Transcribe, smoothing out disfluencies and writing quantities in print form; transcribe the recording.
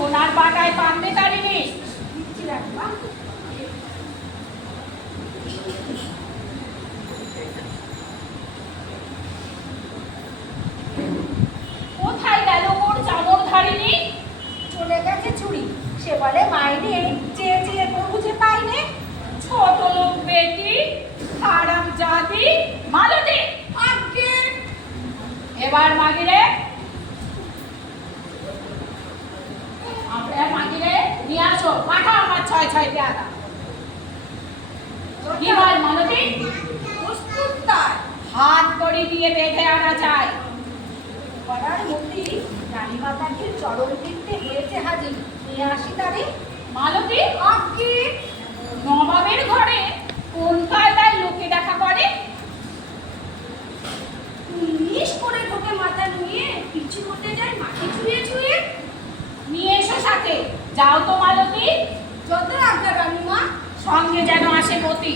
সোনার বাটায় পান্তে তারিনি। কোথায় গেল ওর চাদর ধারিনি? চলে গেছে চুরি, সে বলে মাইনে চেয়ে চেয়ে তরমুজে পাইনে। ছোট লোক বেটি, হারাম জাদি, মালতী। আগে এবার মাগিরে, আপনার মাগিরে নিয়ে আসো, পাঠা আমার 6 টাকা। কি বল মালতী? প্রস্তুত তার হাত কড়ি দিয়ে বেঁধে আনা চাই। করার মধ্যে রানী মাতাকে চরণ তীর্থে হয়েছে হাজির, নিয়ে আসি তারে। মালতী, আগে নবাবের ঘরে কোন কায়দায় লোকে দেখা করে? নিশ করে ঢোকে মাথা নুয়ে, পিছু করতে যায় মাটি ছুঁয়ে ছুঁয়ে। নিয়ে এসো সাথে, যাও তো মালতী, যত আজ্ঞা রানীমা। সঙ্গে যেন আসে মতি।